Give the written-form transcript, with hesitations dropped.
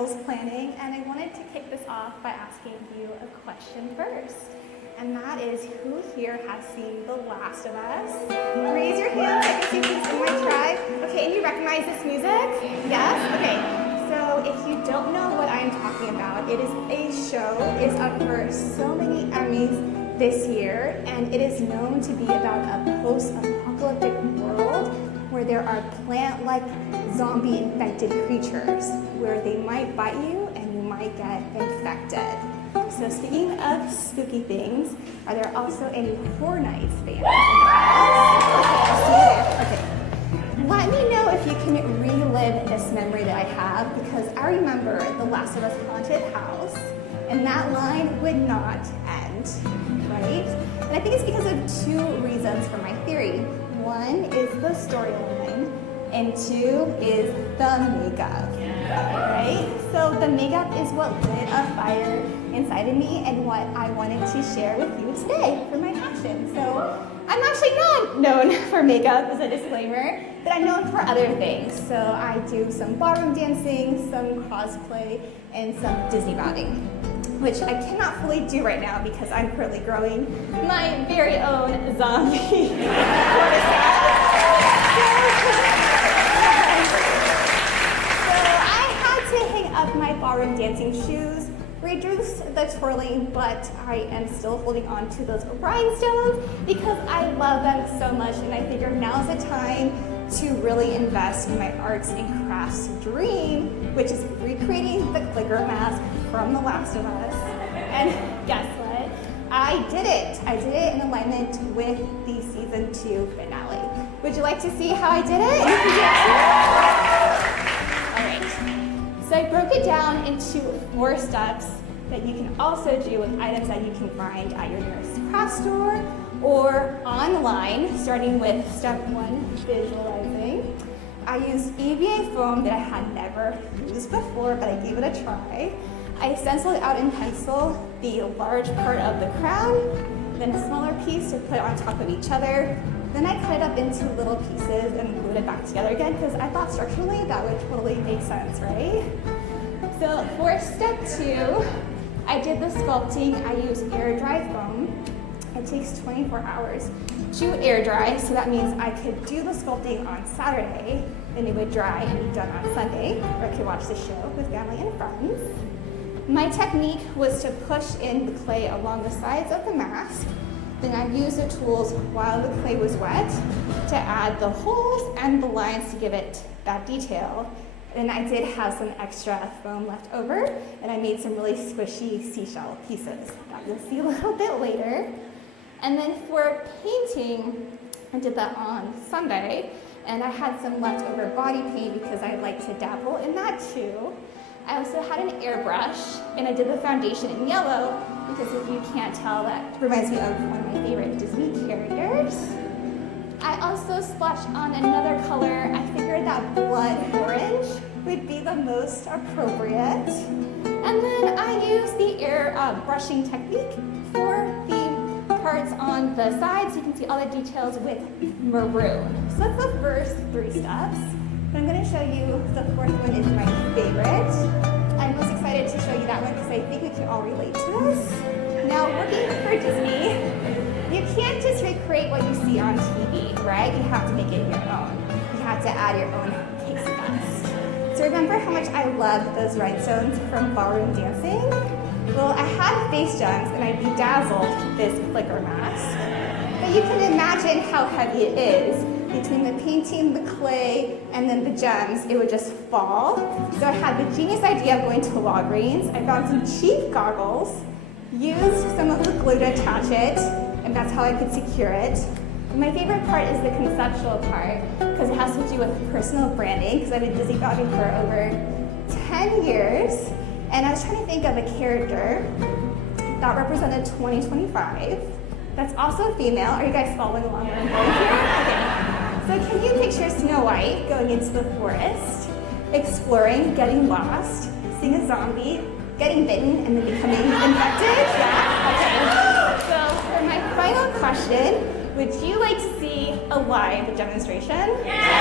skills planning, and I wanted to kick this off by asking you a question first. And that is, who here has seen The Last of Us? Raise your hands, I can see who's in my tribe. Okay, and you recognize this music? Yes? Okay, so if you don't know what I'm talking about, it is a show. It's up for so many Emmys this year, and it is known to be about a post-apocalyptic world where there are plant-like zombie-infected creatures where they might bite you and you might get infected. So speaking of spooky things, are there also any Horror Nights fans in the house? Okay, I'll see you there. Okay. Let me know if you can relive this memory that I have, because I remember The Last of Us haunted house, and that line would not end, right? And I think it's because of two reasons for my theory. One is the storyline, and two is the makeup, right? So the makeup is what lit a fire inside of me and what I wanted to share with you today for my passion. So I'm actually not known for makeup, as a disclaimer, but I'm known for other things. So I do some ballroom dancing, some cosplay, and some Disney bonding, which I cannot fully do right now because I'm currently growing my very own zombie. Up my ballroom dancing shoes, reduce the twirling, but I am still holding on to those rhinestones because I love them so much, and I figure now's the time to really invest in my arts and crafts dream, which is recreating the clicker mask from The Last of Us. And guess what? I did it. I did it in alignment with the season 2 finale. Would you like to see how I did it? So I broke it down into 4 steps that you can also do with items that you can find at your nearest craft store or online, starting with step 1, visualizing. I used EVA foam that I had never used before, but I gave it a try. I stenciled out in pencil the large part of the crown, then a smaller piece to put on top of each other. Then I cut it up into little pieces and glued it back together again because I thought structurally that would totally make sense, right? So for step 2, I did the sculpting. I used air dry foam. It takes 24 hours to air dry, so that means I could do the sculpting on Saturday, then it would dry and be done on Sunday, or I could watch the show with family and friends. My technique was to push in the clay along the sides of the mask. Then I used the tools while the clay was wet to add the holes and the lines to give it that detail. And I did have some extra foam left over, and I made some really squishy seashell pieces that you'll see a little bit later. And then for painting, I did that on Sunday, and I had some leftover body paint because I like to dabble in that too. I also had an airbrush, and I did the foundation in yellow because if you can't tell, that reminds me of one of my favorite Disney characters. I also splashed on another color. I figured that blood orange would be the most appropriate. And then I used the air brushing technique for the parts on the sides. You can see all the details with maroon. So that's the first 3 steps. But I'm going to show you the 4th one is my favorite. I'm most excited to show you that one because I think we can all relate to this. Now, working for Disney, you can't just recreate what you see on TV, right? You have to make it your own. You have to add your own pixie dust. So remember how much I loved those rhinestones from ballroom dancing? Well, I had face gems and I bedazzled this clicker mask. But you can imagine how heavy it is. Between the painting, the clay, and then the gems, it would just fall. So I had the genius idea of going to Walgreens. I found some cheap goggles, used some of the glue to attach it, and that's how I could secure it. And my favorite part is the conceptual part, because it has to do with personal branding, because I've been Disney blogging for over 10 years, and I was trying to think of a character that represented 2025. That's also female. Are you guys following along where I'm going here? Okay. So can you picture Snow White going into the forest, exploring, getting lost, seeing a zombie, getting bitten, and then becoming infected? Yeah? Okay. So for my final question, would you like to see a live demonstration? Yeah.